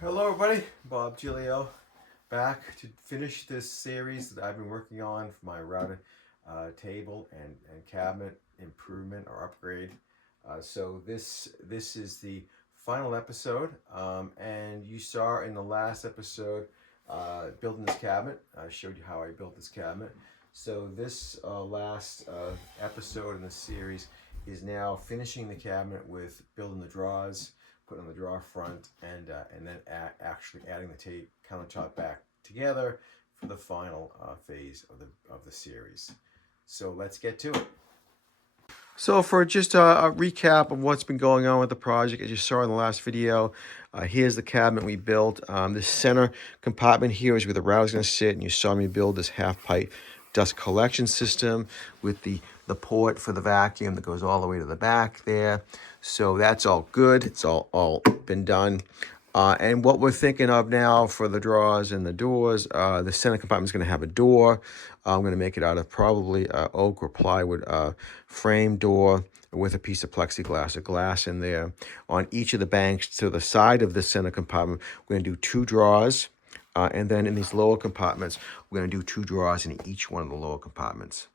Hello everybody, Bob Giglio back to finish this series that I've been working on for my router table and cabinet improvement or upgrade. So this is the final episode, and you saw in the last episode building this cabinet. I showed you how I built this cabinet. So this last episode in the series is now finishing the cabinet with building the drawers, putting on the drawer front, and then actually adding the countertop back together for the final phase of the series. So let's get to it. So for just a recap of what's been going on with the project, as you saw in the last video, here's the cabinet we built. The center compartment here is where the router's going to sit, and you saw me build this half-pipe dust collection system with the port for the vacuum that goes all the way to the back there. So that's all good. It's all been done. And what we're thinking of now for the drawers and the doors, the center compartment is going to have a door. I'm going to make it out of probably oak or plywood frame door with a piece of plexiglass or glass in there. On each of the banks to the side of the center compartment, we're going to do 2 drawers. And then in these lower compartments, we're going to do 2 drawers in each one of the lower compartments.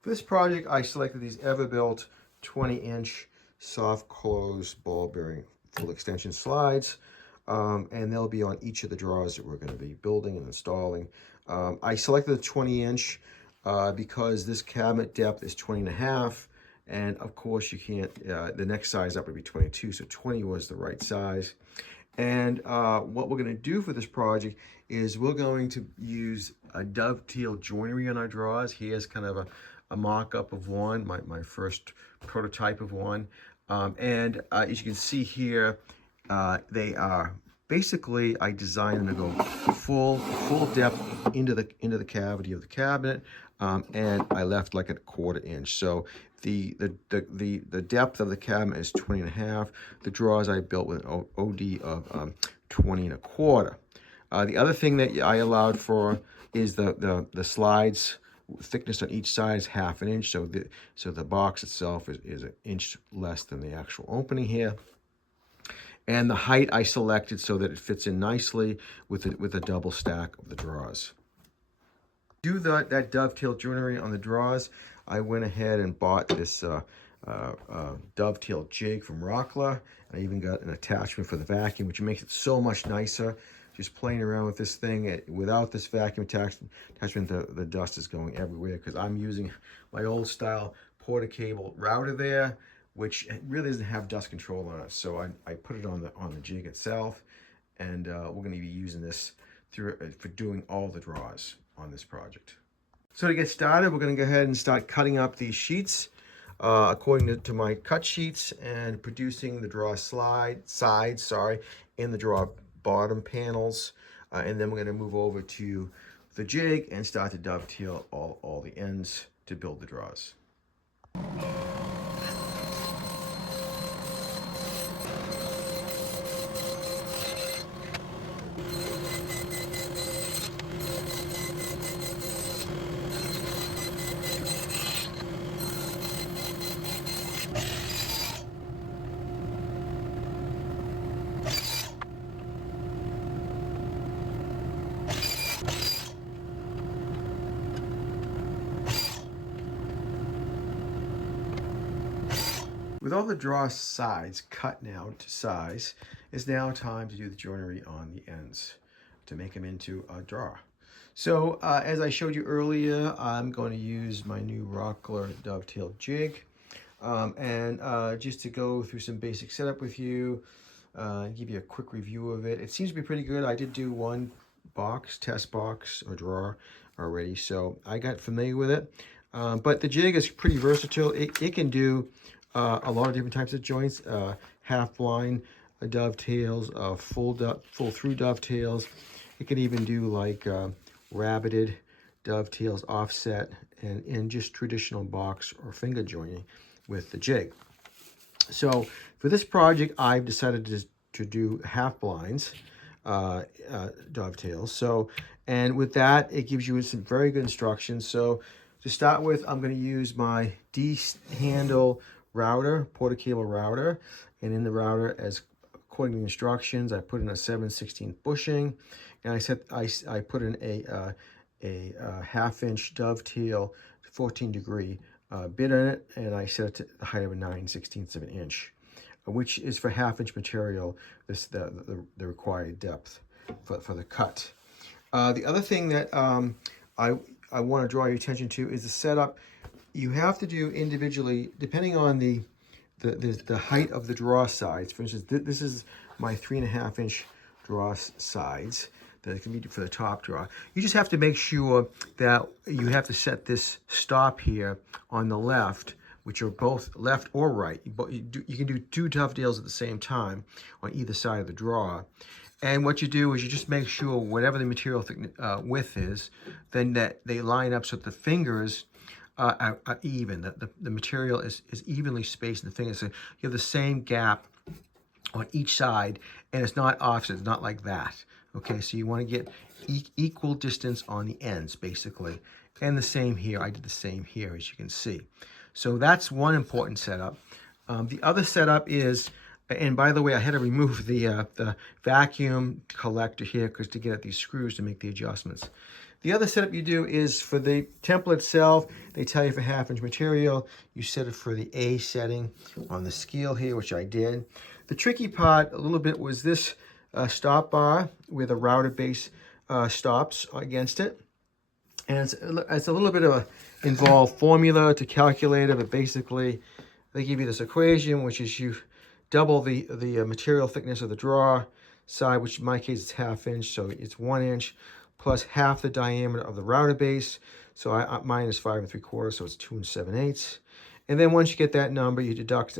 For this project, I selected these Everbuilt 20-inch soft close ball bearing full extension slides. And they'll be on each of the drawers that we're going to be building and installing. I selected the 20-inch because this cabinet depth is 20.5, and of course you can't, the next size up would be 22, so 20 was the right size. And what we're going to do for this project is we're going to use a dovetail joinery on our drawers. Here's kind of a mock-up of one, my first prototype of one. And as you can see here, they are basically, I designed them to go full depth into the cavity of the cabinet, and I left like a 1/4 inch. So the depth of the cabinet is 20.5. The drawers I built with an OD of 20.25. The other thing that I allowed for is the slides thickness on each side is 1/2 inch. So the box itself is an inch less than the actual opening here. And the height I selected so that it fits in nicely with a double stack of the drawers. To do that dovetail joinery on the drawers, I went ahead and bought this dovetail jig from Rockler. I even got an attachment for the vacuum, which makes it so much nicer. Just playing around with this thing, without this vacuum attachment, the dust is going everywhere because I'm using my old style porta cable router there, which really doesn't have dust control on it. So I put it on the jig itself, and we're going to be using this for doing all the drawers on this project. So to get started, we're going to go ahead and start cutting up these sheets according to my cut sheets, and producing the drawer sides and the drawer bottom panels. And then we're going to move over to the jig and start to dovetail all the ends to build the drawers. With all the drawer sides cut now to size, it's now time to do the joinery on the ends to make them into a drawer. So as I showed you earlier, I'm going to use my new Rockler dovetail jig. And just to go through some basic setup with you, give you a quick review of it. It seems to be pretty good. I did do one test box or drawer already, so I got familiar with it. But the jig is pretty versatile. It can do a lot of different types of joints, half blind dovetails, full through dovetails. It can even do like rabbeted dovetails, offset, and just traditional box or finger joining with the jig. So for this project, I've decided to do half blinds dovetails. So, and with that, it gives you some very good instructions. So to start with, I'm going to use my D-handle router, porta cable router, and in the router, as according to the instructions. I put in a 7/16 bushing, and I put in a 1/2 inch dovetail 14-degree bit in it, and I set it to the height of a 9/16 of an inch, which is for 1/2 inch material, the required depth for the cut. The other thing that I want to draw your attention to is the setup. You have to do individually, depending on the height of the draw sides. For instance, this is my 3.5-inch draw sides that can be for the top draw. You just have to make sure that you have to set this stop here on the left, which are both left or right. But you can do 2 dovetails at the same time on either side of the draw. And what you do is you just make sure whatever the material width is, then that they line up so that the fingers are even. The material is evenly spaced in the fingers. So you have the same gap on each side, and it's not offset. It's not like that. Okay, so you want to get equal distance on the ends, basically. And the same here. I did the same here, as you can see. So that's one important setup. The other setup is, and by the way, I had to remove the vacuum collector here because to get at these screws to make the adjustments. The other setup you do is for the template itself. They tell you for 1/2 inch material, you set it for the A setting on the scale here, which I did. The tricky part a little bit was this stop bar where the router base stops against it. And it's a little bit of an involved formula to calculate it, but basically they give you this equation, which is you double the material thickness of the draw side, which in my case is 1/2 inch, so it's 1 inch, plus half the diameter of the router base. So mine is 5 3/4, so it's 2 7/8. And then once you get that number, you deduct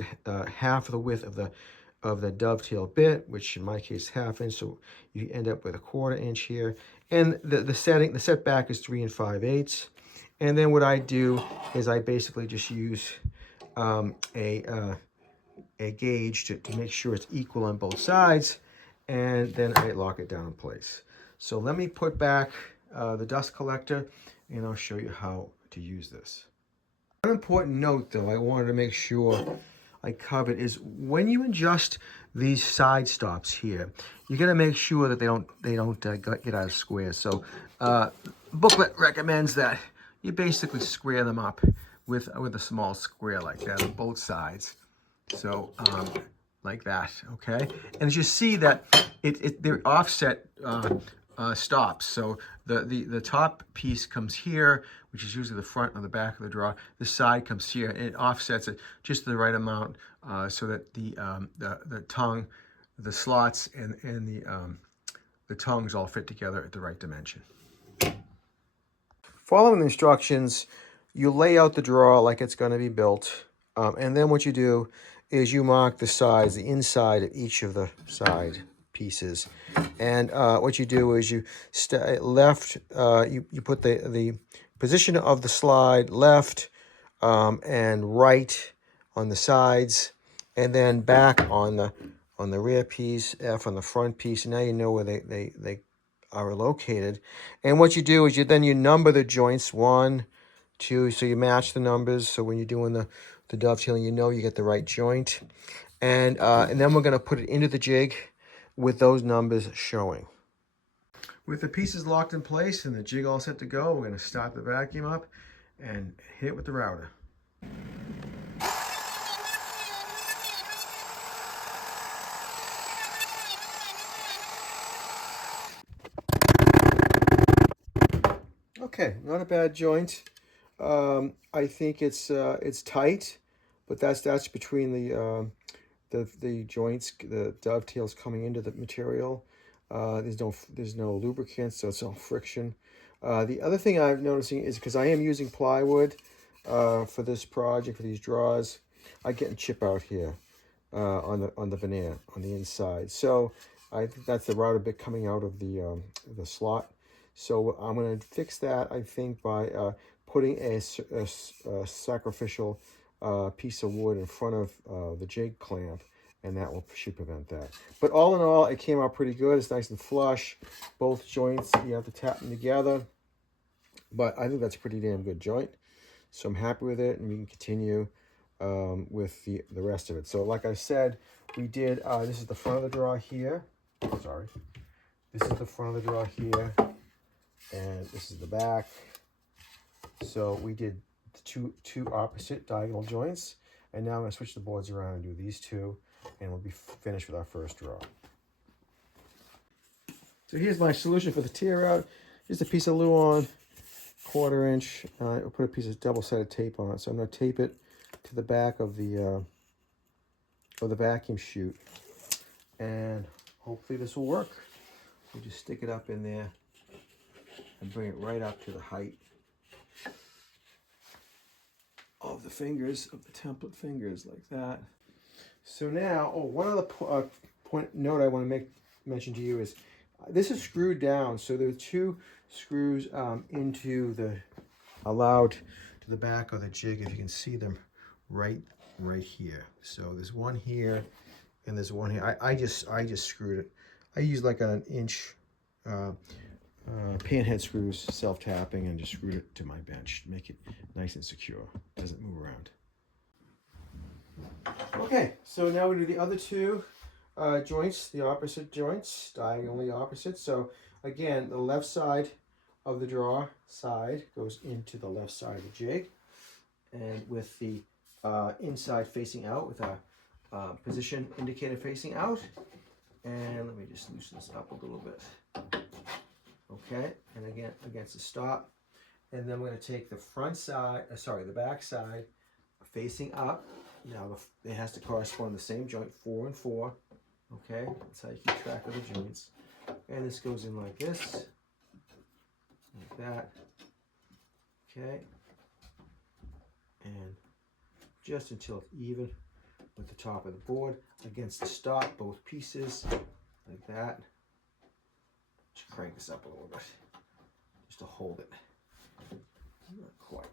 half of the width of the dovetail bit, which in my case is 1/2 inch, so you end up with a 1/4 inch here. And the setback is 3 5/8. And then what I do is I basically just use a gauge to make sure it's equal on both sides, and then I lock it down in place. So let me put back the dust collector, and I'll show you how to use this. One important note, though, I wanted to make sure I covered is when you adjust these side stops here, you got to make sure that they don't get out of square. So booklet recommends that you basically square them up with a small square like that on both sides. So like that, okay? And as you see that they're offset stops. So the top piece comes here, which is usually the front or the back of the draw. The side comes here, and it offsets it just the right amount so that the tongue, the slots, and the tongues all fit together at the right dimension. Following the instructions, you lay out the draw like it's going to be built, and then what you do is you mark the sides, the inside of each of the side pieces. And what you do is you you put the position of the slide left and right on the sides, and then back on the rear piece, F on the front piece. And now you know where they are located. And what you do is you number the joints 1, 2, so you match the numbers. So when you're doing the dovetailing, you know you get the right joint. And then we're going to put it into the jig with those numbers showing. With the pieces locked in place and the jig all set to go, we're going to start the vacuum up and hit it with the router. Okay, not a bad joint. I think it's tight, but that's between the joints, the dovetails coming into the material. There's no lubricant, so it's all friction. The other thing I'm noticing is because I am using plywood for this project, for these draws, I get a chip out here on the veneer on the inside. So I think that's the router bit coming out of the slot. So I'm going to fix that, I think, by putting a sacrificial piece of wood in front of the jig clamp, and that should prevent that. But all in all, it came out pretty good. It's nice and flush. Both joints, you have to tap them together. But I think that's a pretty damn good joint. So I'm happy with it, and we can continue with the rest of it. So like I said, we did, this is the front of the drawer here. Sorry. This is the front of the drawer here. And this is the back. So we did the two opposite diagonal joints. And now I'm going to switch the boards around and do these two. And we'll be finished with our first drawer. So here's my solution for the tear out. Just a piece of Luan, 1/4 inch. I'll put a piece of double-sided tape on it. So I'm going to tape it to the back of the vacuum chute, and hopefully this will work. We just stick it up in there and bring it right up to the height of the fingers, of the template fingers, like that. So now, one other note I want to mention to you is this is screwed down. So there are 2 screws into the back of the jig, if you can see them right here. So there's one here and there's one here. I just screwed it. I used like an inch panhead screws, self-tapping, and just screwed it to my bench to make it nice and secure. It doesn't move around. Okay, so now we do the other 2 joints, the opposite joints, diagonally opposite. So again, the left side of the drawer side goes into the left side of the jig, and with the inside facing out, with a position indicator facing out. And let me just loosen this up a little bit. Okay, and again against the stop. And then we're going to take the front side, the back side facing up. Now it has to correspond to the same joint, 4 and 4. Okay, that's how you keep track of the joints. And this goes in like this, like that. Okay, and just until it's even with the top of the board against the stop, both pieces, like that. Just crank this up a little bit, just to hold it. Not quite.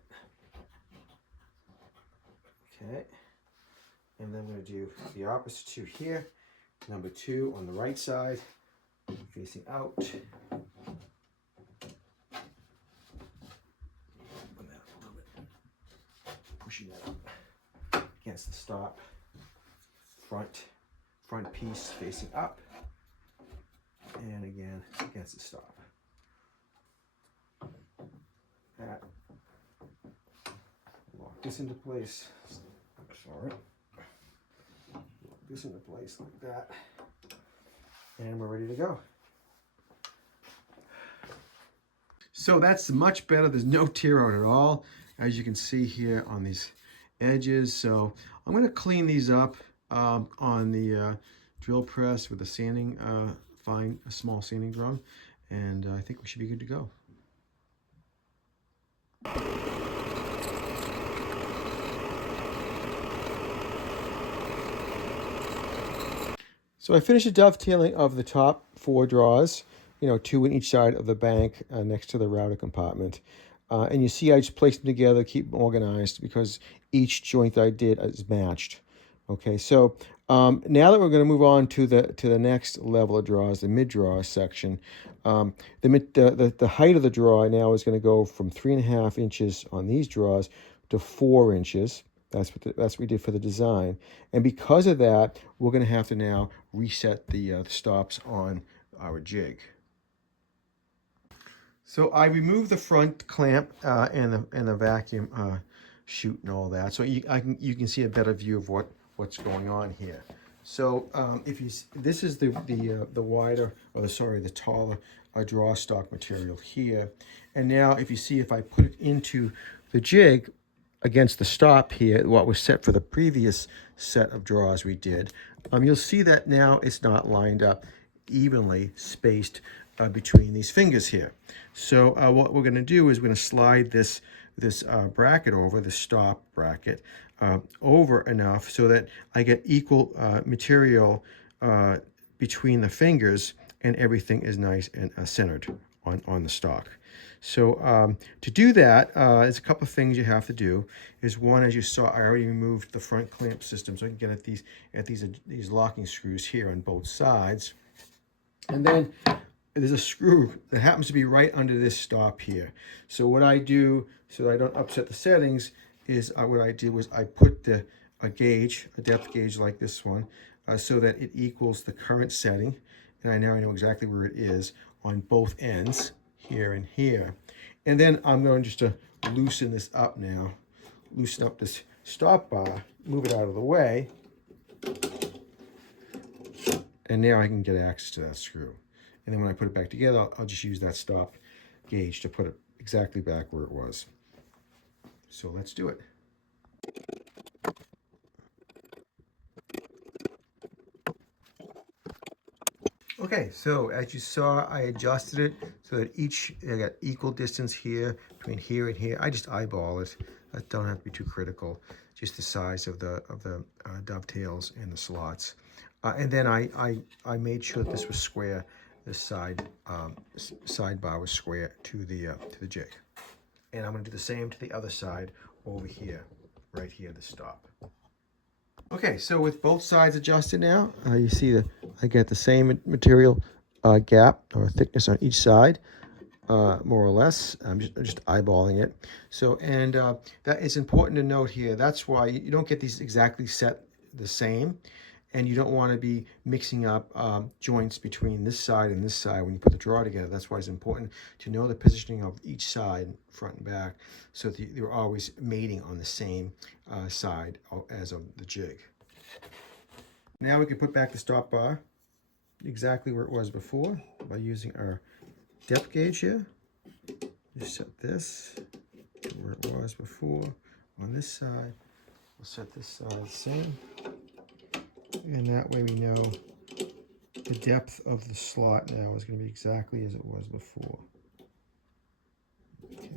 Okay, and then I'm going to do the opposite 2 here. Number 2 on the right side, facing out. Open that a little bit. Pushing that up against the stop. Front piece facing up. And again against the stop. That. Lock this into place. Sorry. Lock this into place like that. And we're ready to go. So that's much better. There's no tear out at all, as you can see here on these edges. So I'm going to clean these up on the drill press with a sanding, a small sanding drum, and I think we should be good to go. So I finished the dovetailing of the top 4 drawers, 2 in each side of the bank next to the router compartment. And you see I just placed them together, keep them organized, because each joint that I did is matched. Okay, so now that we're going to move on to the next level of drawers, the mid drawer section, the height of the drawer now is going to go from 3.5 inches on these drawers to 4 inches. That's what we did for the design, and because of that, we're going to have to now reset the stops on our jig. So I removed the front clamp and the vacuum chute and all that, so you can see a better view of what's going on here. So this is the wider, the taller draw stock material here, and now if I put it into the jig against the stop here, what was set for the previous set of drawers we did, you'll see that now it's not lined up evenly spaced between these fingers here. So what we're going to do is we're going to slide this bracket over, the stop bracket, over enough so that I get equal material between the fingers, and everything is nice and centered on the stock. So to do that, there's a couple of things you have to do. Is one, as you saw, I already removed the front clamp system, so I can get at these locking screws here on both sides. And then there's a screw that happens to be right under this stop here. So what I do, so that I don't upset the settings, is what I did was I put a depth gauge like this one, so that it equals the current setting. And now I know exactly where it is on both ends, here and here. And then I'm going just to loosen this up now, loosen up this stop bar, move it out of the way, and now I can get access to that screw. And then when I put it back together, I'll just use that stop gauge to put it exactly back where it was. So let's do it. Okay, so as you saw, I adjusted it so that I got equal distance here, between here and here. I just eyeball it. I don't have to be too critical. Just the size of the dovetails and the slots. And then I made sure that this was square. This side bar was square to the jig. And I'm going to do the same to the other side over here, right here, the stop. Okay, so with both sides adjusted now, you see I get the same material gap or thickness on each side, more or less. I'm just eyeballing it. So, and that is important to note here. That's why you don't get these exactly set the same, and you don't want to be mixing up joints between this side and this side when you put the drawer together. That's why it's important to know the positioning of each side, front and back, so that you're always mating on the same side as of the jig. Now we can put back the stop bar exactly where it was before by using our depth gauge here. Just set this to where it was before on this side. We'll set this side the same. And that way we know the depth of the slot now is going to be exactly as it was before. Okay.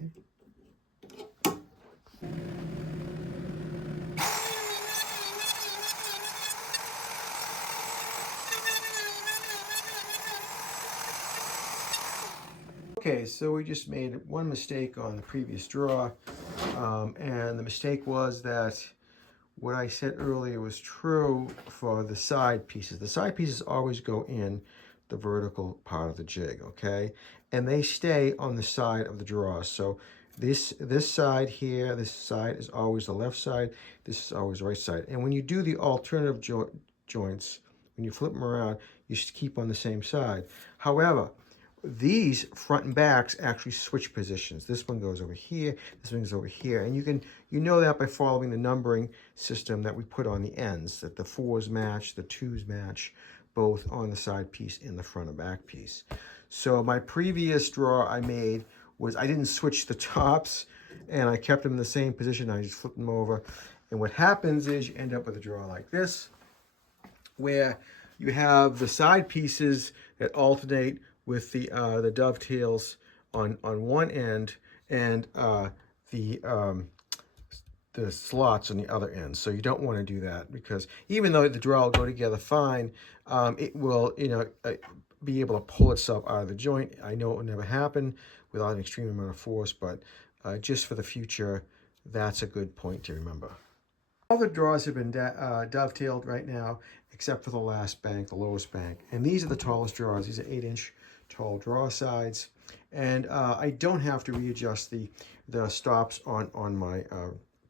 Okay, so we just made one mistake on the previous draw, and the mistake was that what I said earlier was true for the side pieces. The side pieces always go in the vertical part of the jig, okay? And they stay on the side of the draw. So this side here, this side is always the left side, this is always the right side. And when you do the alternative joints, when you flip them around, you should keep on the same side. However, these front and backs actually switch positions. This one goes over here, this one goes over here. And you know that by following the numbering system that we put on the ends, that the 4s match, the 2s match, both on the side piece and the front and back piece. So my previous draw I made was I didn't switch the tops, and I kept them in the same position. I just flipped them over. And what happens is you end up with a draw like this, where you have the side pieces that alternate with the dovetails on one end and the slots on the other end. So you don't want to do that, because even though the draw will go together fine, it will be able to pull itself out of the joint. I know it will never happen without an extreme amount of force, but just for the future, that's a good point to remember. All the drawers have been dovetailed right now, except for the last bank, the lowest bank. And these are the tallest drawers. These are 8-inch tall draw sides. And I don't have to readjust the stops on my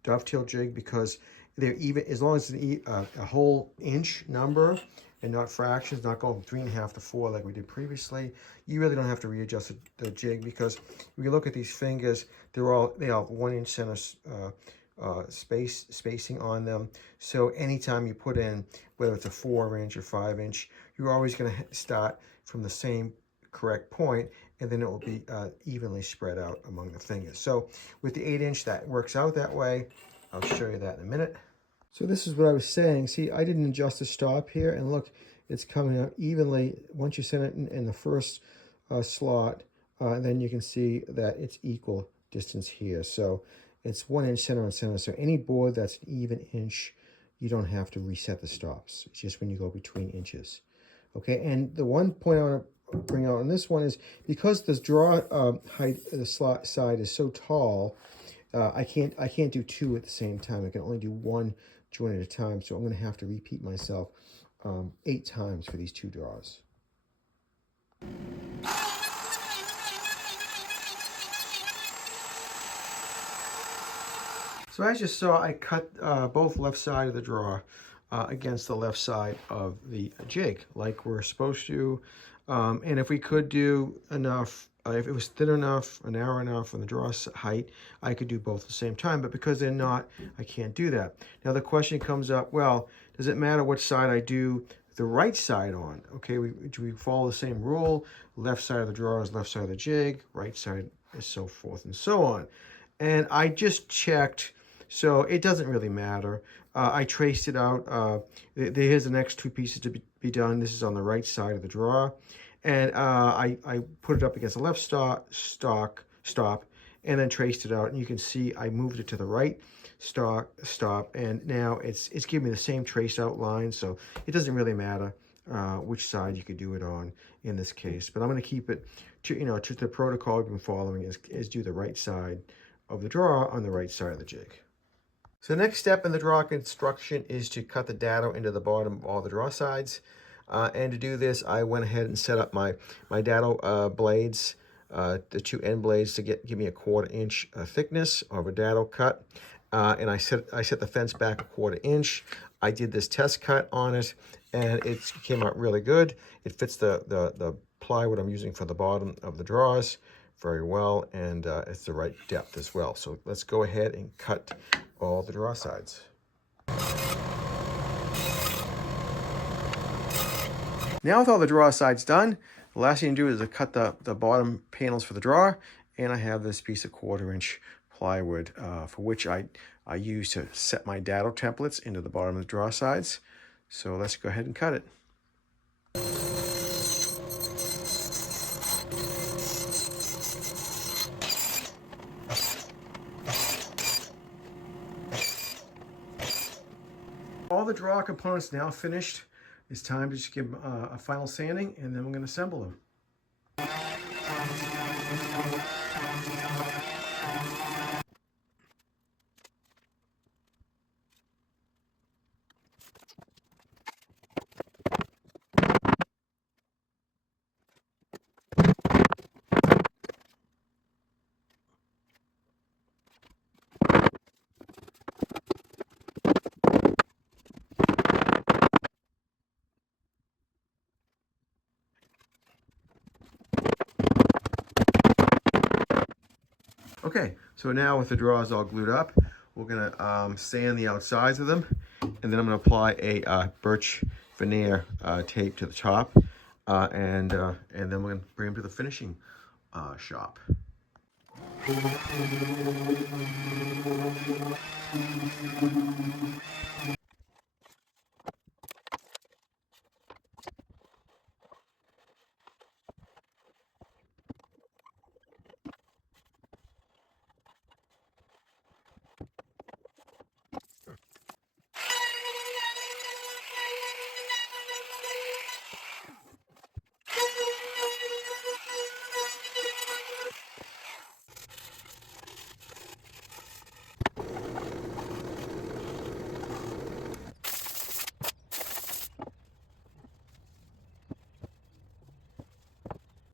dovetail jig, because they're even, as long as it's a whole inch number and not fractions, not going from 3.5 to 4 like we did previously. You really don't have to readjust the jig, because when you look at these fingers, they have 1-inch center spacing on them. So anytime you put in, whether it's a 4-inch or 5-inch, you're always going to start from the same correct point, and then it will be evenly spread out among the fingers. So with the 8-inch, that works out that way. I'll show you that in a minute. So this is what I was saying. See, I didn't adjust the stop here, and look, it's coming out evenly. Once you set it in the first slot, then you can see that it's equal distance here. So it's 1-inch center on center. So any board that's an even inch, you don't have to reset the stops. It's just when you go between inches. Okay, and the one point I want to bring out on this one is, because this draw height of the slot side is so tall, I can't do 2 at the same time. I can only do 1 joint at a time. So I'm going to have to repeat myself 8 times for these 2 draws. So as you saw, I cut both left side of the drawer against the left side of the jig, like we're supposed to. And if we could do enough, if it was thin enough, narrow enough on the draw height, I could do both at the same time. But because they're not, I can't do that. Now the question comes up, well, does it matter which side I do the right side on? Okay, do we follow the same rule? Left side of the drawer is left side of the jig, right side is so forth and so on. And I just checked, so it doesn't really matter. I traced it out. Here's the next two pieces to be done. This is on the right side of the drawer. And I put it up against the left stop, and then traced it out. And you can see I moved it to the right stop, and now it's giving me the same trace outline, so it doesn't really matter which side you could do it on in this case. But I'm going to keep it to, to the protocol I've been following is do the right side of the draw on the right side of the jig. So the next step in the draw construction is to cut the dado into the bottom of all the draw sides. And to do this, I went ahead and set up my dado blades, the two end blades, to give me a 1/4 inch thickness of a dado cut. And I set the fence back a 1/4 inch. I did this test cut on it, and it came out really good. It fits the plywood I'm using for the bottom of the drawers very well, and it's the right depth as well. So let's go ahead and cut all the draw sides. Now with all the draw sides done, the last thing to do is to cut the bottom panels for the drawer, and I have this piece of 1/4 inch plywood for which I use to set my dado templates into the bottom of the draw sides. So let's go ahead and cut it. All the draw components now finished. It's time to just give them a final sanding, and then we're going to assemble them. Okay, so now with the drawers all glued up, we're gonna sand the outsides of them, and then I'm gonna apply a birch veneer tape to the top, and then we're gonna bring them to the finishing shop.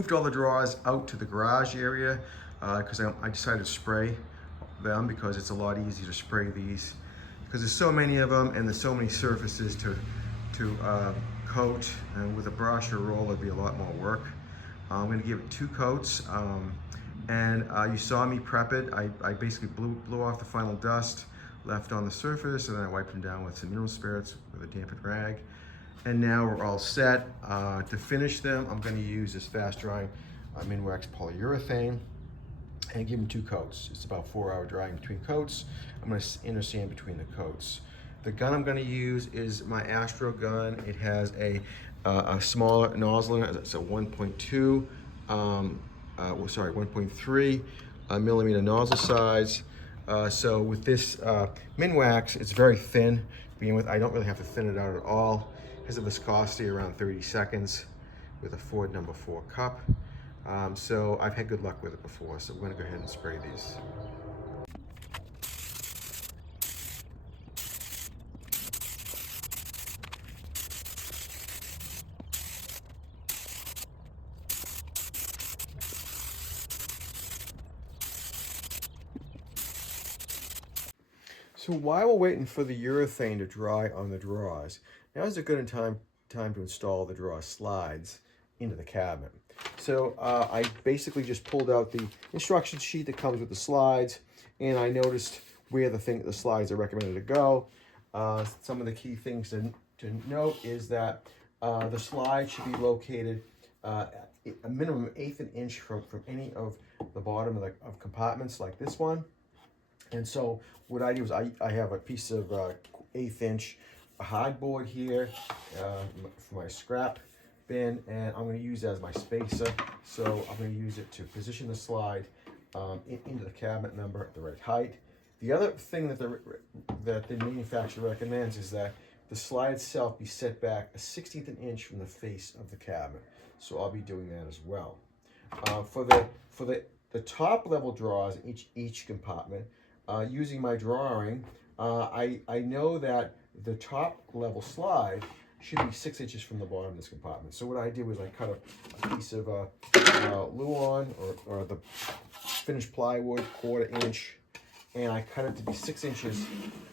Moved all the drawers out to the garage area because I decided to spray them because it's a lot easier to spray these because there's so many of them and there's so many surfaces to coat, and with a brush or roll it'd be a lot more work. I'm going to give it 2 coats, and you saw me prep it. I basically blew off the final dust left on the surface, and then I wiped them down with some mineral spirits with a dampened rag. And now we're all set. To finish them, I'm going to use this fast drying Minwax polyurethane and give them 2 coats. It's about 4-hour drying between coats. I'm going to inner sand between the coats. The gun I'm going to use is my Astro gun. It has a smaller nozzle in it. It's a 1.2, 1.3 millimeter nozzle size. So with this Minwax, it's very thin to begin with. I don't really have to thin it out at all. It has a viscosity around 30 seconds with a Ford No. 4 cup. So I've had good luck with it before, so we're going to go ahead and spray these. So while we're waiting for the urethane to dry on the drawers, now is a good time to install the drawer slides into the cabinet. So I basically just pulled out the instruction sheet that comes with the slides, and I noticed where the slides are recommended to go. Some of the key things to note is that the slide should be located a minimum 1/8 an inch from any of the bottom of compartments like this one. And so what I do is I have a piece of 1/8 inch hardboard here for my scrap bin, and I'm going to use it as my spacer. So I'm going to use it to position the slide into the cabinet number at the right height. The other thing that the manufacturer recommends is that the slide itself be set back a 1/16 an inch from the face of the cabinet. So I'll be doing that as well. For the top level drawers in each compartment, using my drawing, I know that the top level slide should be 6 inches from the bottom of this compartment. So what I did was I cut a piece of Luan or the finished plywood, 1/4 inch, and I cut it to be 6 inches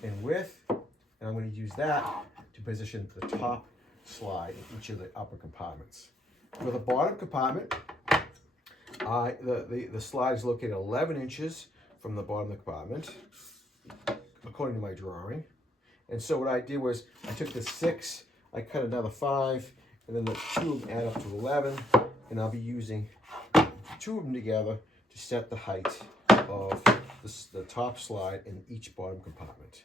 in width, and I'm going to use that to position the top slide in each of the upper compartments. For the bottom compartment, the slide is located 11 inches from the bottom of the compartment, according to my drawing. And so what I did was I took the 6, I cut another 5, and then the 2 of them add up to 11, and I'll be using 2 of them together to set the height of the top slide in each bottom compartment.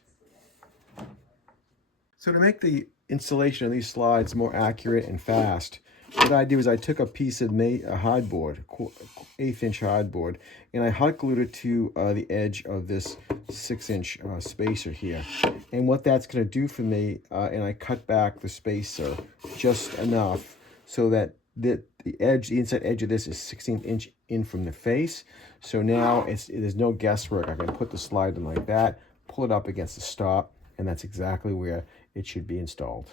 So to make the installation of these slides more accurate and fast, what I did was I took a piece of hardboard, 1/8 inch hardboard, and I hot glued it to the edge of this 6 inch spacer here. And what that's going to do for me, and I cut back the spacer just enough so that the inside edge of this is 1/16 inch in from the face. So now there's no guesswork. I can put the slide in like that, pull it up against the stop, and that's exactly where it should be installed.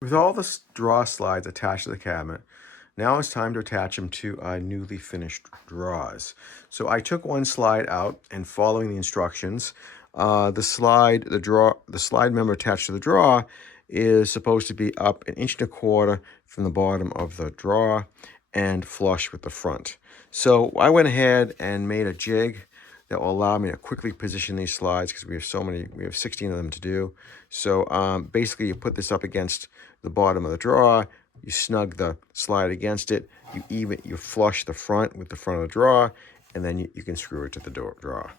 With all the draw slides attached to the cabinet, now it's time to attach them to newly finished drawers. So I took one slide out, and following the instructions, the slide member attached to the drawer is supposed to be up 1.25 inches from the bottom of the drawer and flush with the front. So I went ahead and made a jig that will allow me to quickly position these slides because we have 16 of them to do. So basically you put this up against the bottom of the drawer, you snug the slide against it, you flush the front with the front of the drawer, and then you can screw it to the drawer.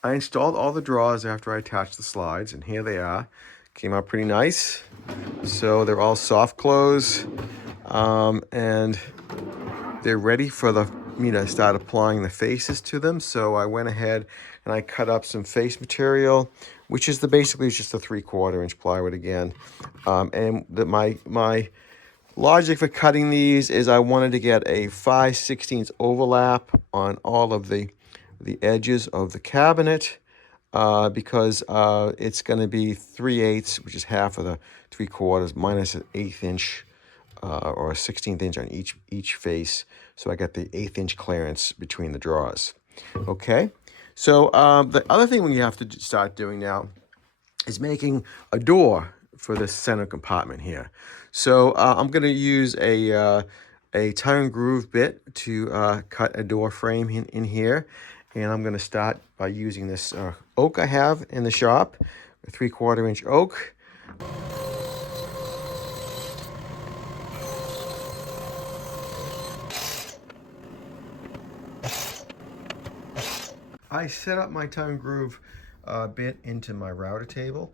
I installed all the drawers after I attached the slides, and here they are. Came out pretty nice. So they're all soft close, and they're ready for me to start applying the faces to them. So I went ahead and I cut up some face material, which is basically just a 3/4 inch plywood again. And my logic for cutting these is I wanted to get a 5/16 overlap on all of the edges of the cabinet, because it's going to be 3/8, which is half of the 3/4, minus an 1/8 inch or a 1/16 inch on each face. So I got the 1/8 inch clearance between the drawers. Okay, so the other thing we have to start doing now is making a door for this center compartment here. So I'm going to use a tie and groove bit to cut a door frame in here. And I'm going to start by using this oak I have in the shop, a 3/4 inch oak. I set up my tongue groove bit into my router table,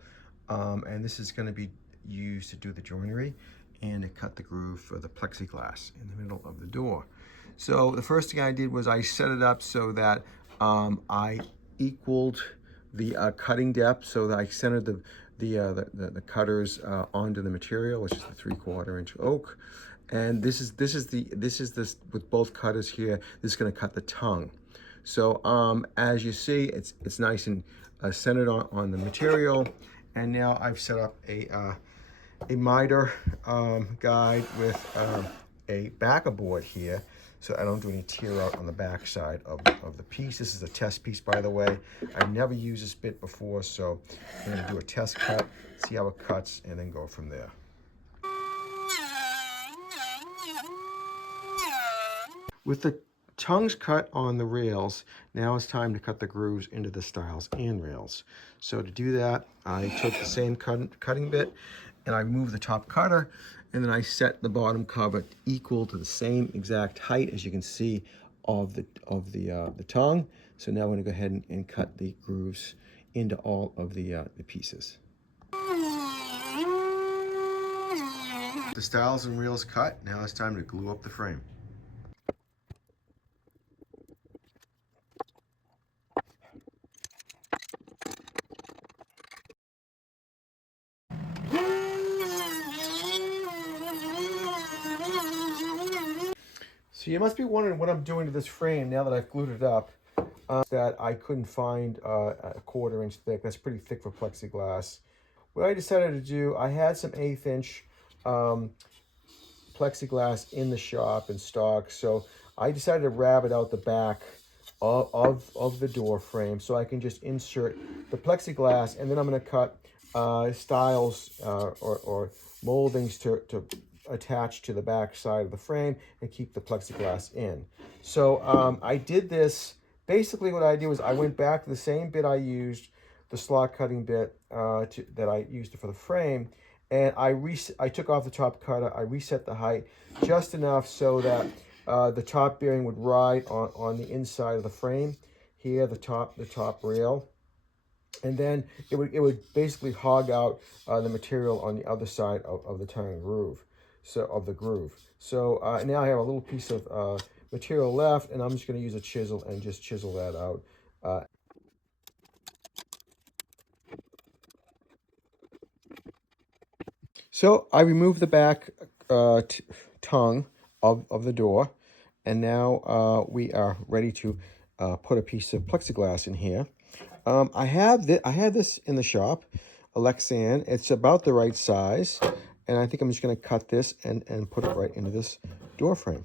and this is going to be used to do the joinery and to cut the groove for the plexiglass in the middle of the door. So the first thing I did was I set it up so that I equaled the cutting depth, so that I centered the cutters onto the material, which is the 3/4 inch oak. And this is with both cutters here. This is going to cut the tongue. So as you see, it's nice and centered on the material. And now I've set up a miter guide with a backer board here, so I don't do any tear out on the back side of the piece. This is a test piece, by the way. I've never used this bit before, so I'm going to do a test cut, see how it cuts, and then go from there. With the tongues cut on the rails, now it's time to cut the grooves into the stiles and rails. So to do that, I took the same cutting bit and I moved the top cutter, and then I set the bottom cover equal to the same exact height, as you can see, of the tongue. So now I'm going to go ahead and cut the grooves into all of the pieces. The stiles and rails cut, now it's time to glue up the frame. So you must be wondering what I'm doing to this frame now that I've glued it up. That I couldn't find a 1/4 inch thick. That's pretty thick for plexiglass. What I decided to do, I had some 1/8 inch plexiglass in the shop in stock, so I decided to rabbet out the back of the door frame so I can just insert the plexiglass, and then I'm going to cut stiles or moldings to attach to the back side of the frame and keep the plexiglass in. So I did this. Basically what I did was I went back to the same bit I used, the slot cutting bit that I used for the frame, and I took off the top cutter. I reset the height just enough so that the top bearing would ride on the inside of the frame here, the top rail. And then it would basically hog out the material on the other side of the tongue groove, of the groove. So now I have a little piece of material left, and I'm just going to use a chisel and just chisel that out. So I removed the back tongue of the door, and now we are ready to put a piece of plexiglass in here. I had this in the shop, a Lexan. It's about the right size, and I think I'm just going to cut this and put it right into this door frame.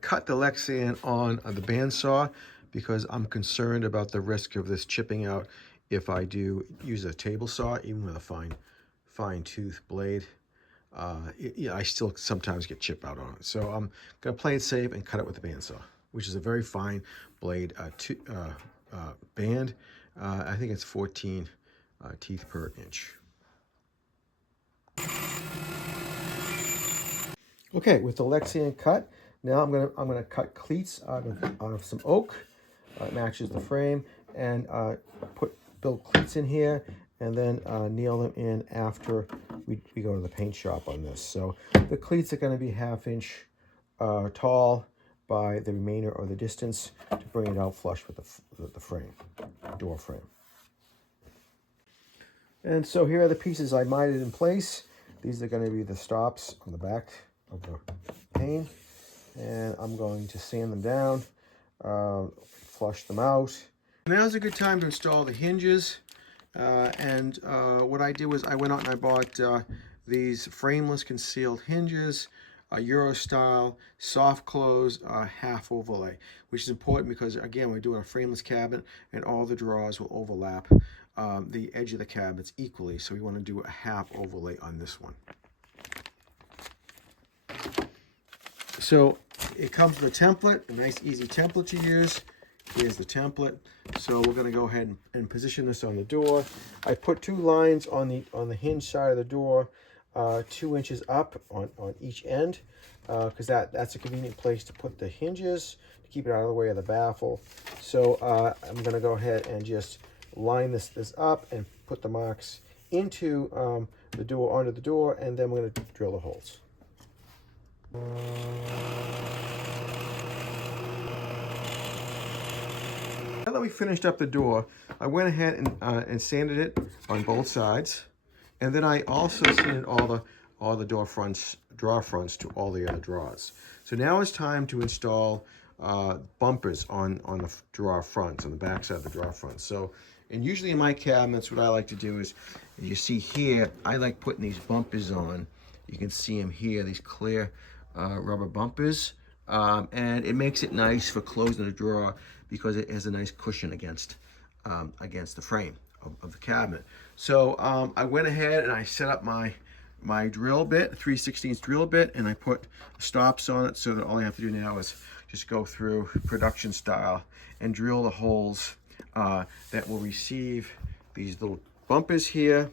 Cut the Lexan on the bandsaw because I'm concerned about the risk of this chipping out if I do use a table saw, even with a fine tooth blade. I still sometimes get chip out on it. So I'm going to play it safe and cut it with the bandsaw, which is a very fine blade band. I think it's 14 teeth per inch. Okay, with the Lexan cut, now I'm gonna cut cleats out of some oak. It matches the frame, and build cleats in here, and then nail them in after we go to the paint shop on this. So the cleats are going to be 1/2 inch tall by the remainder of the distance to bring it out flush with the frame, door frame. And so here are the pieces I mited in place. These are going to be the stops on the back of the pane, and I'm going to sand them down, flush them out. Now's a good time to install the hinges, and what I did was I went out and I bought these frameless concealed hinges, a Euro style, soft close, half overlay, which is important because, again, we're doing a frameless cabinet and all the drawers will overlap the edge of the cabinets equally, so we want to do a half overlay on this one. So it comes with a template, a nice easy template to use. Here's the template. So we're going to go ahead and position this on the door. I put 2 lines on the hinge side of the door, 2 inches up on each end, because that's a convenient place to put the hinges to keep it out of the way of the baffle. So I'm going to go ahead and just line this up and put the marks into the door, onto the door, and then we're going to drill the holes. Now that we finished up the door, I went ahead and sanded it on both sides, and then I also sanded all the drawer fronts to all the other drawers. So now it's time to install bumpers on the drawer fronts, on the back side of the drawer fronts. So, and usually in my cabinets, what I like to do is, you see here, I like putting these bumpers on. You can see them here, these clear rubber bumpers, and it makes it nice for closing the drawer because it has a nice cushion against the frame of the cabinet. So I went ahead and I set up my drill bit, 3/16 drill bit, and I put stops on it so that all I have to do now is just go through production style and drill the holes that will receive these little bumpers here.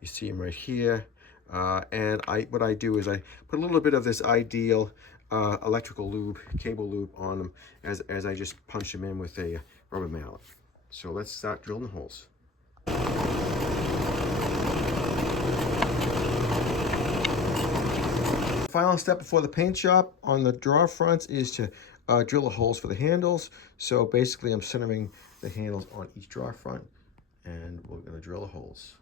You see them right here. And what I do is I put a little bit of this Ideal electrical lube, cable lube on them as I just punch them in with a rubber mallet. So let's start drilling the holes. Final step before the paint job on the drawer fronts is to drill the holes for the handles. So basically I'm centering the handles on each drawer front, and we're going to drill the holes.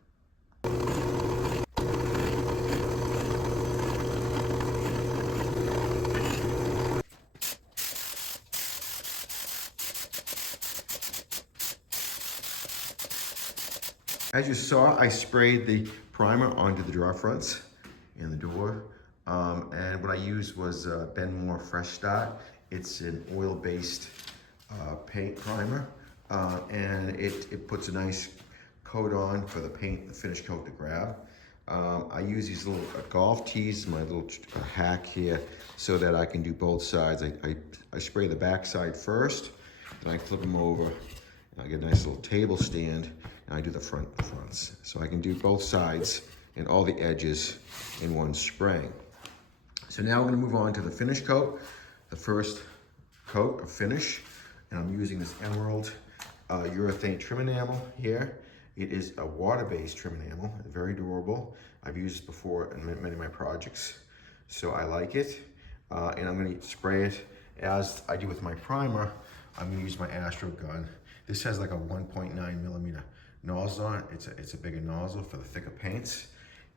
As you saw, I sprayed the primer onto the drawer fronts and the door. And what I used was Benmore Fresh Start. It's an oil-based paint primer, and it puts a nice coat on for the paint, the finish coat to grab. I use these little golf tees, my little hack here, so that I can do both sides. I spray the back side first, then I flip them over, and I get a nice little table stand, and I do the fronts. So I can do both sides and all the edges in one spray. So now we're going to move on to the finish coat, the first coat of finish, and I'm using this Emerald urethane trim enamel here. It is a water-based trim enamel, very durable. I've used this before in many of my projects, so I like it. And I'm going to spray it as I do with my primer. I'm going to use my Astro gun. This has like a 1.9 millimeter nozzle on it. It's a bigger nozzle for the thicker paints.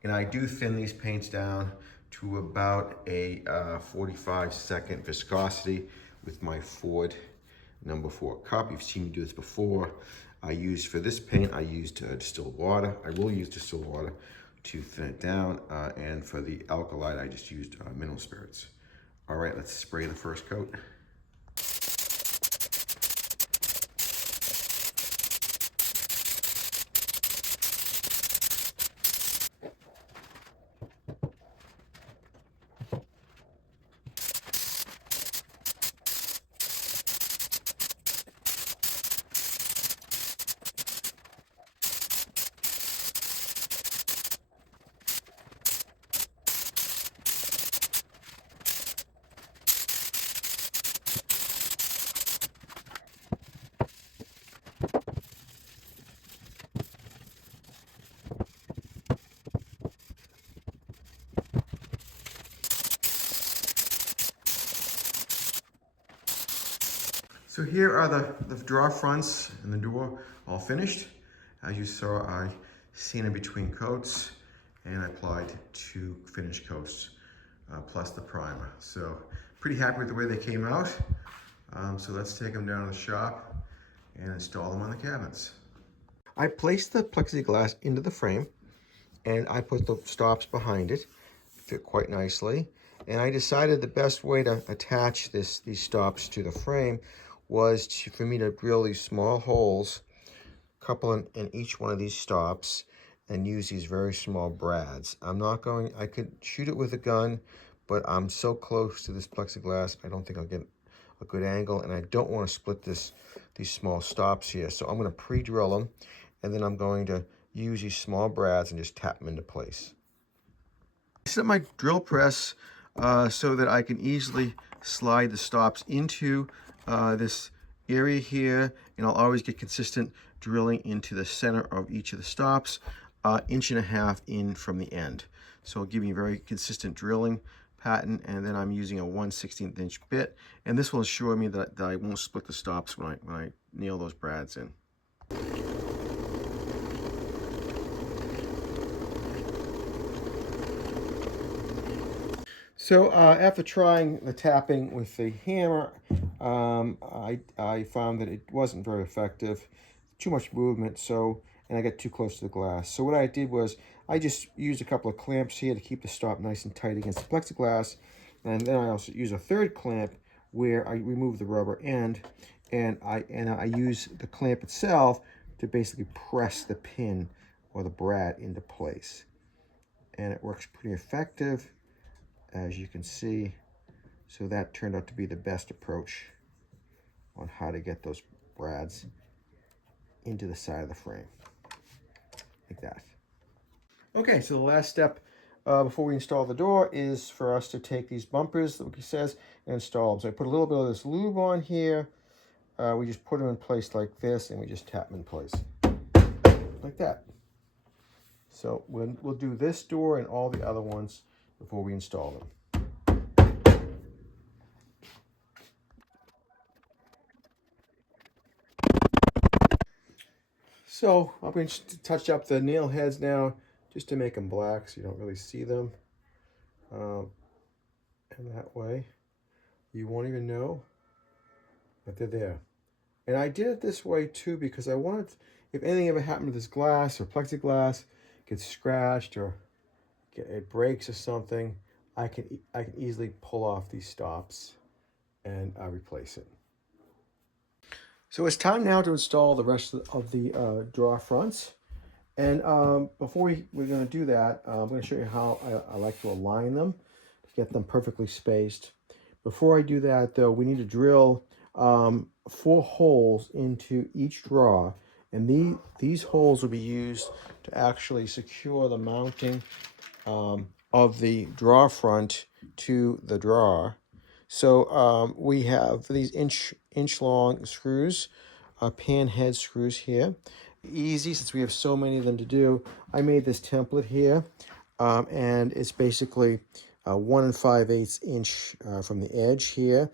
And I do thin these paints down to about a 45-second viscosity with my Ford No. 4 cup. You've seen me do this before. For this paint, I used distilled water. I will use distilled water to thin it down. And for the alkali, I just used mineral spirits. All right, let's spray the first coat. So here are the drawer fronts and the door all finished. As you saw, I sanded between coats and I applied 2 finish coats plus the primer. So pretty happy with the way they came out. So let's take them down to the shop and install them on the cabinets. I placed the plexiglass into the frame and I put the stops behind it. Fit quite nicely. And I decided the best way to attach these stops to the frame was for me to drill these small holes, a couple in each one of these stops, and use these very small brads. I could shoot it with a gun, but I'm so close to this plexiglass, I don't think I'll get a good angle, and I don't want to split these small stops here. So I'm going to pre-drill them, and then I'm going to use these small brads and just tap them into place. I set my drill press so that I can easily slide the stops into this area here, and I'll always get consistent drilling into the center of each of the stops, 1.5 inches in from the end. So it'll give me a very consistent drilling pattern, and then I'm using a 1/16 inch bit, and this will assure me that I won't split the stops when I nail those brads in. So after trying the tapping with the hammer, I found that it wasn't very effective, too much movement, and I got too close to the glass. So what I did was I just used a couple of clamps here to keep the stop nice and tight against the plexiglass, and then I also use a third clamp where I remove the rubber end, and I use the clamp itself to basically press the pin or the brad into place, and it works pretty effective, as you can see. So that turned out to be the best approach on how to get those brads into the side of the frame, like that. Okay, so the last step before we install the door is for us to take these bumpers, like it says, and install them. So I put a little bit of this lube on here. We just put them in place like this, and we just tap them in place, like that. So we'll do this door and all the other ones before we install them. So I'm going to touch up the nail heads now, just to make them black so you don't really see them. And that way you won't even know that they're there. And I did it this way too because I wanted, if anything ever happened to this glass or plexiglass, gets scratched or it breaks or something, I can easily pull off these stops and replace it. So it's time now to install the rest of the drawer fronts. And before we're going to do that, I'm going to show you how I like to align them to get them perfectly spaced. Before I do that, though, we need to drill 4 holes into each drawer, and these holes will be used to actually secure the mounting of the drawer front to the drawer. So we have these inch long screws, pan head screws here. Easy, since we have so many of them to do. I made this template here, and it's basically 1 5/8 inch from the edge here,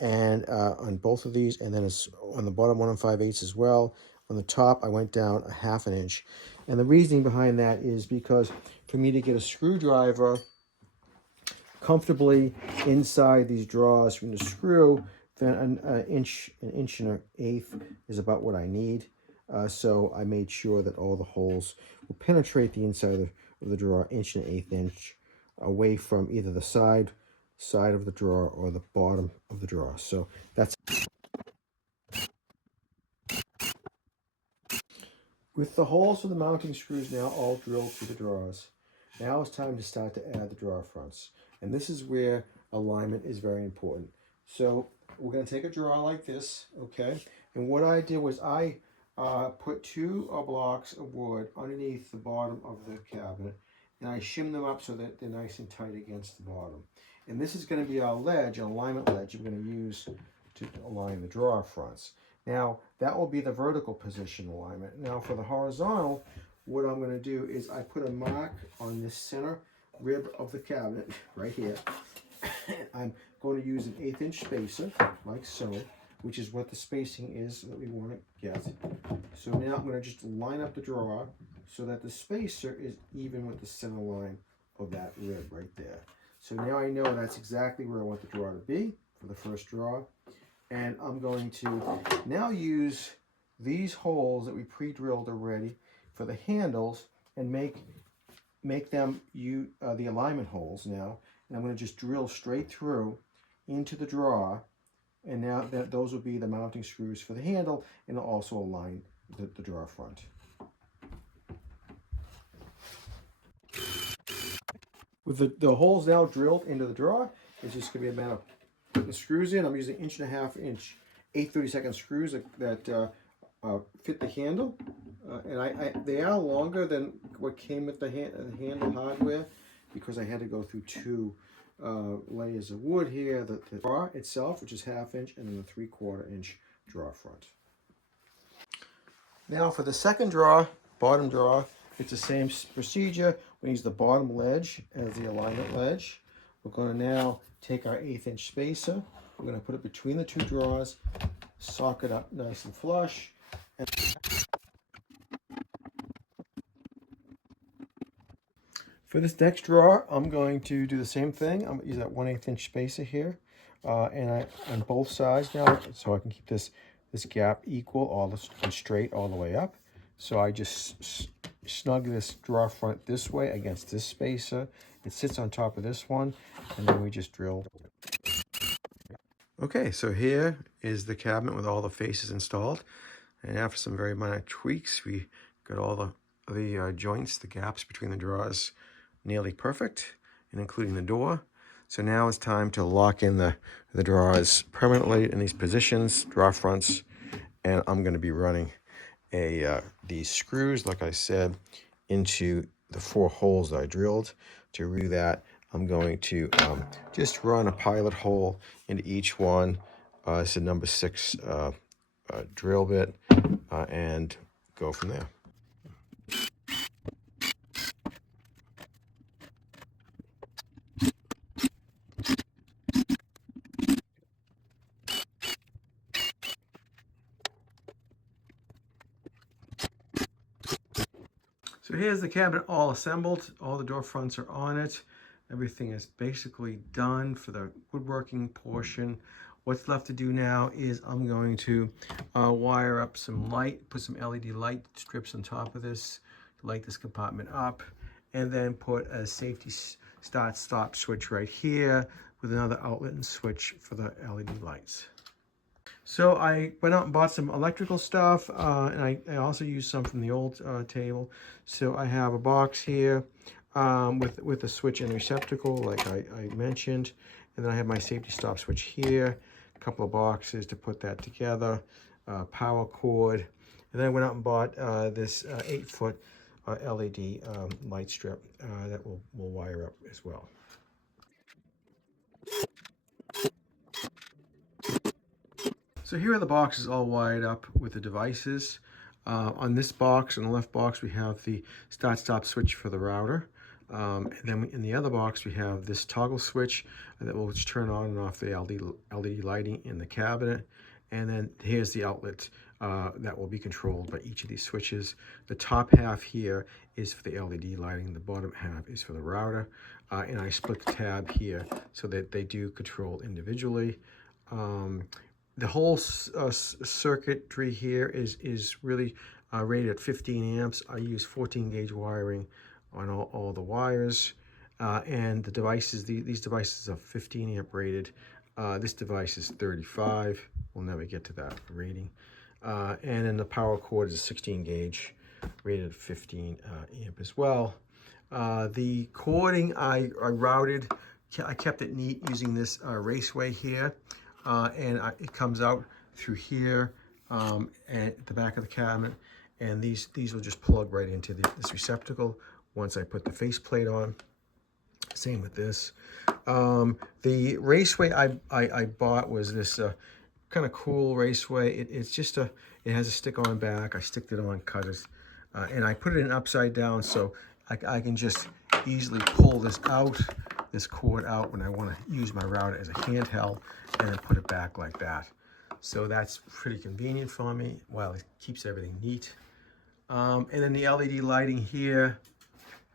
and on both of these, and then it's on the bottom 1 5/8 as well. On the top, I went down 1/2 inch, and the reasoning behind that is because for me to get a screwdriver comfortably inside these drawers from the screw, then an inch and 1/8 is about what I need. So I made sure that all the holes will penetrate the inside of the drawer 1 1/8 away from either the side of the drawer or the bottom of the drawer. So that's with the holes for the mounting screws now all drilled to the drawers. Now it's time to start to add the drawer fronts. And this is where alignment is very important. So we're going to take a drawer like this, okay? And what I did was I put 2 blocks of wood underneath the bottom of the cabinet, and I shimmed them up so that they're nice and tight against the bottom. And this is going to be our ledge, an alignment ledge we're going to use to align the drawer fronts. Now, that will be the vertical position alignment. Now, for the horizontal, what I'm going to do is I put a mark on this center rib of the cabinet right here. I'm going to use an 1/8 inch spacer, like so, which is what the spacing is that we want to get. So now I'm going to just line up the drawer so that the spacer is even with the center line of that rib right there. So now I know that's exactly where I want the drawer to be for the first drawer. And I'm going to now use these holes that we pre-drilled already for the handles and make them the alignment holes now. And I'm going to just drill straight through into the drawer, and now those will be the mounting screws for the handle, and it'll also align the drawer front. With the holes now drilled into the drawer, it's just going to be a matter of putting the screws in. I'm using 1.5 inch 8/32 screws that fit the handle, and they are longer than what came with the handle hardware because I had to go through 2 layers of wood here, the drawer itself, which is 1/2 inch, and then the 3/4 inch drawer front. Now for the second drawer, bottom drawer, it's the same procedure. We use the bottom ledge as the alignment ledge. We're going to now take our 1/8 inch spacer. We're going to put it between the two drawers, sock it up nice and flush. And for this next drawer, I'm going to do the same thing. I'm going to use that 1/8 inch spacer here, and on both sides now, so I can keep this gap equal, and straight all the way up. So I just snug this drawer front this way against this spacer. It sits on top of this one, and then we just drill. Okay, so here is the cabinet with all the faces installed, and after some very minor tweaks, we got all the joints, the gaps between the drawers, nearly perfect, and including the door. So now it's time to lock in the drawers permanently in these positions, drawer fronts, and I'm going to be running these screws, like I said, into the 4 holes that I drilled. To do that, I'm going to just run a pilot hole into each one. It's a number 6 drill bit, and go from there. So here's the cabinet all assembled. All the door fronts are on it. Everything is basically done for the woodworking portion. What's left to do now is I'm going to wire up some light, put some LED light strips on top of this to light this compartment up, and then put a safety start-stop switch right here with another outlet and switch for the LED lights. So I went out and bought some electrical stuff, and I also used some from the old table. So I have a box here with a switch and receptacle, like I mentioned. And then I have my safety stop switch here, a couple of boxes to put that together, power cord. And then I went out and bought this 8-foot LED light strip that will wire up as well. So here are the boxes all wired up with the devices. On this box, on the left box, we have the start-stop switch for the router. And then in the other box, we have this toggle switch that will just turn on and off the LED lighting in the cabinet. And then here's the outlet that will be controlled by each of these switches. The top half here is for the LED lighting. The bottom half is for the router. And I split the tab here so that they do control individually. The whole circuitry here is really rated at 15 amps. I use 14 gauge wiring on all the wires. And the devices, these devices are 15 amp rated. This device is 35. We'll never get to that rating. And then the power cord is 16 gauge, rated at 15 amp as well. The cording I routed, I kept it neat using this raceway here. And it comes out through here and at the back of the cabinet, and these will just plug right into this receptacle once I put the faceplate on. Same with this. The raceway I bought was this kind of cool raceway. It's just it has a stick-on back. I sticked it on cutters, and I put it in upside down so I can just easily pull this cord out when I want to use my router as a handheld, and then put it back like that. So that's pretty convenient for me while it keeps everything neat. And then the LED lighting here,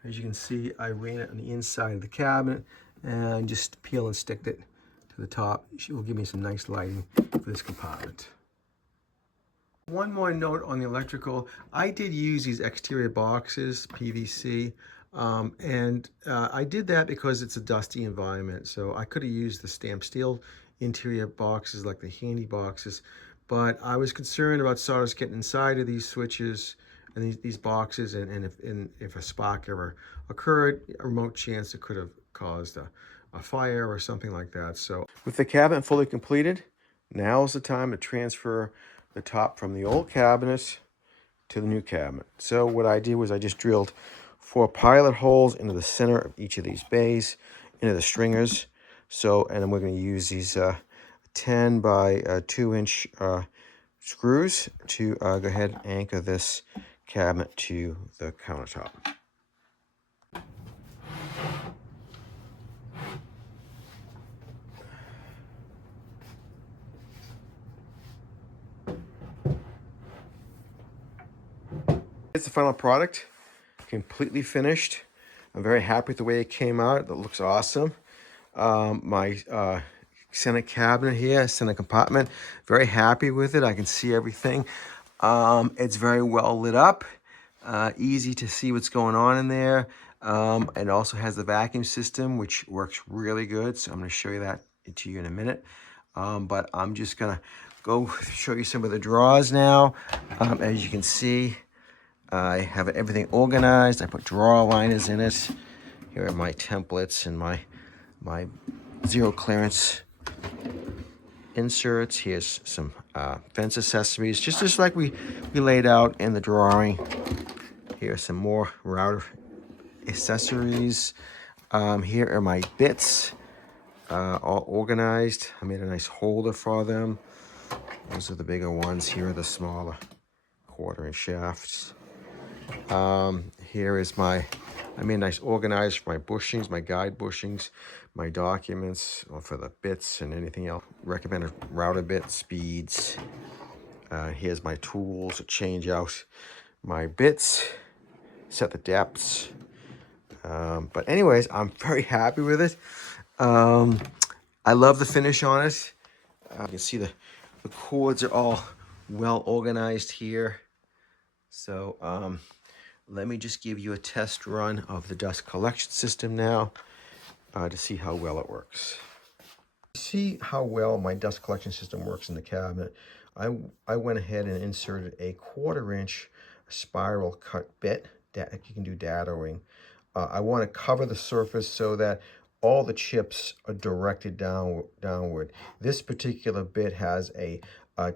as you can see, I ran it on the inside of the cabinet and just peel and sticked it to the top. It will give me some nice lighting for this compartment. One more note on the electrical. I did use these exterior boxes, PVC, and I did that because it's a dusty environment. So I could have used the stamped steel interior boxes like the handy boxes, but I was concerned about sawdust getting inside of these switches and these boxes, and if a spark ever occurred, a remote chance it could have caused a fire or something like that. So with the cabinet fully completed, now is the time to transfer the top from the old cabinet to the new cabinet. So what I did was I just drilled 4 pilot holes into the center of each of these bays, into the stringers. So, and we're going to use these 10 by 2-inch screws to go ahead and anchor this cabinet to the countertop. It's the final product, completely finished. I'm very happy with the way it came out. It looks awesome. My center cabinet here, center compartment, very happy with it. I can see everything. It's very well lit up, easy to see what's going on in there. It also has the vacuum system, which works really good. So I'm going to show you that to you in a minute. But I'm just going to go show you some of the drawers now. As you can see, I have everything organized. I put drawer liners in it. Here are my templates and my zero clearance inserts. Here's some fence accessories, just like we laid out in the drawing. Here are some more router accessories. Here are my bits, all organized. I made a nice holder for them. Those are the bigger ones. Here are the smaller 1/4-inch shafts. Here is I made a nice organizer for my bushings, my guide bushings, my documents for the bits and anything else. Recommended router bit speeds. Here's my tools to change out my bits, set the depths. But anyways, I'm very happy with it. I love the finish on it. You can see the cords are all well organized here. So let me just give you a test run of the dust collection system now to see how well it works. See how well my dust collection system works in the cabinet. I went ahead and inserted a 1/4-inch spiral cut bit that you can do dadoing. I want to cover the surface so that all the chips are directed downward. This particular bit has a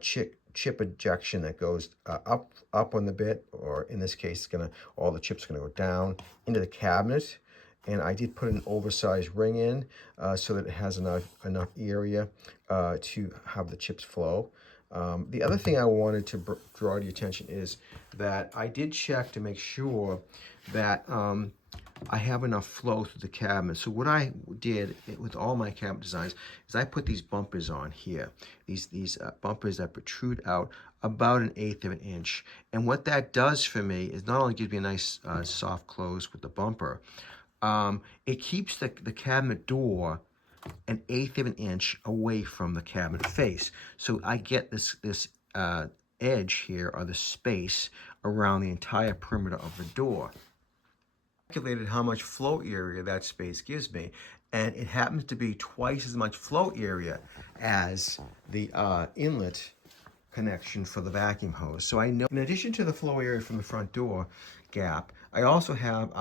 chip ejection that goes up on the bit, or in this case, all the chips are gonna go down into the cabinet. And I did put an oversized ring in so that it has enough area to have the chips flow. The other thing I wanted to draw to your attention is that I did check to make sure that I have enough flow through the cabinet. So what I did with all my cabinet designs is I put these bumpers on here. These bumpers that protrude out about 1/8 of an inch. And what that does for me is not only gives me a nice soft close with the bumper, it keeps the cabinet door 1/8 of an inch away from the cabinet face. So I get this edge here, or the space around the entire perimeter of the door. Calculated how much flow area that space gives me, and it happens to be twice as much flow area as the inlet connection for the vacuum hose. So I know, in addition to the flow area from the front door gap, I also have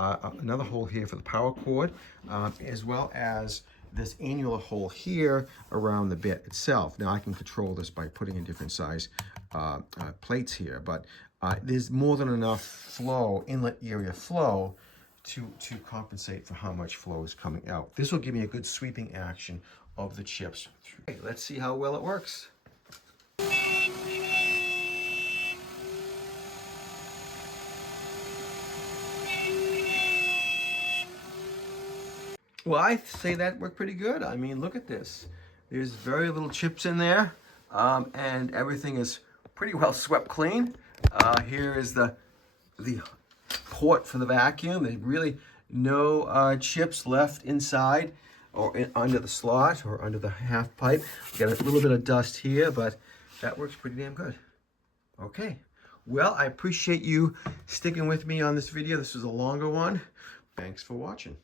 another hole here for the power cord, as well as this annular hole here around the bit itself. Now I can control this by putting in different size plates here, but there's more than enough flow, inlet area flow, to compensate for how much flow is coming out. This will give me a good sweeping action of the chips. Okay, let's see how well it works. Well, I say that worked pretty good. I mean, look at this. There's very little chips in there, and everything is pretty well swept clean. Here is the port for the vacuum. There's really no chips left inside or under the slot or under the half pipe. Got a little bit of dust here, but that works pretty damn good. Okay, well, I appreciate you sticking with me on this video. This was a longer one. Thanks for watching.